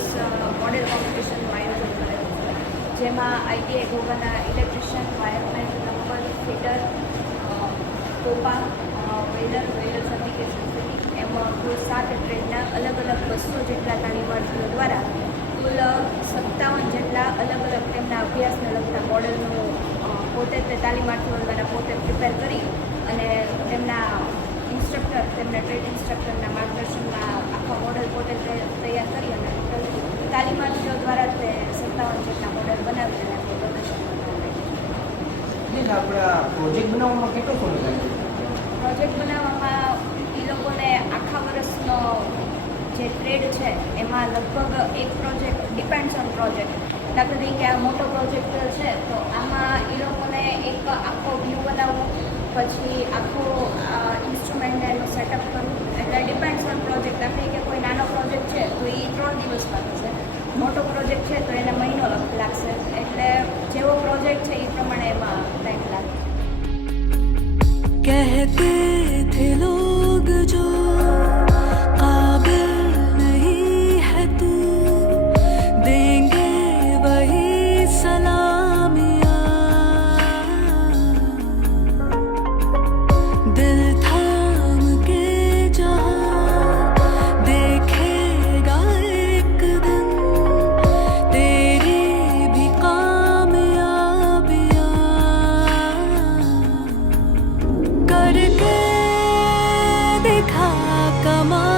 દિવસ મોડેલ કોમ્પિટિશનનું આયોજન કરેલું છે, જેમાં ITI ઘોઘાના electrician, wireman, plumber, fitter, COPA, welder fabrication fitting એમ કુલ 7 ટ્રેડના અલગ અલગ 200 જેટલા તાલીમાર્થીઓ દ્વારા કુલ 57 જેટલા અલગ અલગ તેમના અભ્યાસને લગતા મોડેલનું પોતે તે તાલીમાર્થીઓ દ્વારા પોતે પ્રિપેર કરી અને તેમના ઇન્સ્ટ્રક્ટર, તેમના ટ્રેડ ઇન્સ્ટ્રક્ટરના માર્ગદર્શનમાં આખા મોડેલ પોતે તૈયાર કરી અને તાલીમાર્થીઓ દ્વારા તે 57 જેટલા મોડેલ બનાવી અને તે પ્રદર્શન આપણા પ્રોજેક્ટ બનાવવામાં કેટલો સમય લાગે? પ્રોજેક્ટ બનાવવામાં એ લોકોને આખા વર્ષનો જે ટ્રેડ છે એમાં લગભગ એક પ્રોજેક્ટ ડિપેન્ડ્સ ઓન પ્રોજેક્ટ. દાખલા તરીકે આ મોટો પ્રોજેક્ટ છે તો આમાં એ લોકોને એક આખો વ્યૂ બનાવવો, પછી આખો ઇન્સ્ટ્રુમેન્ટને એનું સેટઅપ કરવું, એટલે ડિપેન્ડ્સ ઓન પ્રોજેક્ટ. દાખલા તરીકે કોઈ નાનો પ્રોજેક્ટ છે તો એ 3 દિવસમાં થશે, મોટો પ્રોજેક્ટ છે તો એને મહિનો લાગશે. એટલે જેવો પ્રોજેક્ટ છે એ પ્રમાણે એમાં ટાઈમ લાગે. कहते थे लोग जो काबिल नहीं है तू देंगे वही सलामियाँ दिल थाम के जहाँ देखेगा एक दिन तेरी भी कामयाबियाँ करके दिखा कमाल